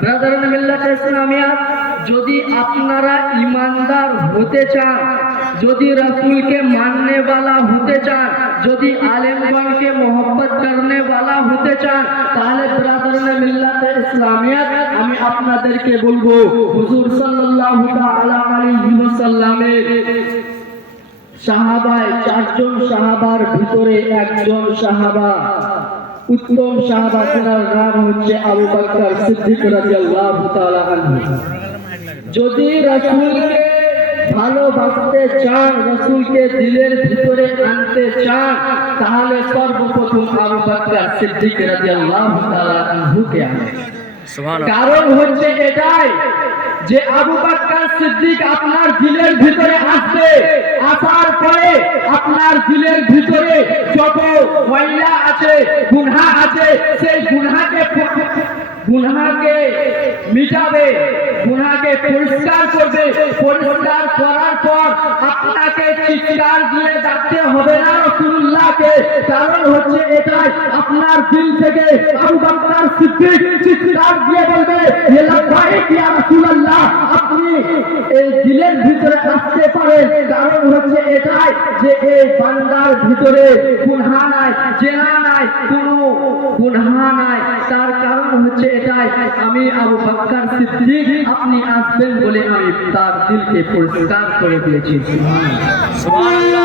ব্রাদারান মিল্লাত ইসলামিয়া, যদি আপনারা ইমানদার হতে চান, যদি রাসূলকে মাননে वाला হতে চান, যদি আলেমগণকে मोहब्बत करने वाला হতে চান, তাহলে ব্রাদারান মিল্লাত ইসলামিয়া আমি আপনাদেরকে বলবো হুজুর সাল্লাল্লাহু তাআলা আলাইহি ওয়াসাল্লামের সাহাবায় চারজন সাহাবার ভিতরে একজন সাহাবা, উত্তম সাহাবা, যার নাম হচ্ছে আবু বকর সিদ্দিক রাদিয়াল্লাহু তাআলা আনহু। যদি রাসূলকে ভালোবাসতে চান, রাসূলকে দিলের ভিতরে আনতে চান, তাহলে সর্বপ্রথম আবু বকর সিদ্দিক রাদিয়াল্লাহু তাআলা আনহুকে আনেন। কারণ হচ্ছে এটাই যে আবু বকর সিদ্দিক আপনার দিলের ভিতরে আসবে, আসার পরে আপনার দিলের ভিতরে যত ময়লা আছে, গুনাহ আছে, সেই গুনাহকে মিটাবে, গুনাহকে পরিষ্কার করবে। পরিষ্কার করার পর আপনাকে চিৎকার দিয়ে ডাকতে হবে না রাসূলুল্লাহকে। কারণ হচ্ছে এটাই, আপনার দিল থেকে আবু বকর সিদ্দিক চিৎকার দিয়ে বলবে ইয়া লাব্বাইক ইয়া রাসূলুল্লাহ, আপনি এই দিলের ভিতরে আসতে পারেন। কারণ হচ্ছে এটাই যে এই বান্দার ভিতরে গুনাহ নাই, জেনা নাই, কোনো গুনাহ নাই। তার কারণ হচ্ছে এটাই, আমি আবু বকর সিদ্দিক আপনি আসবেন বলে আমি তার দিলকে পরিষ্কার করে দিয়েছি। সুবহানাল্লাহ।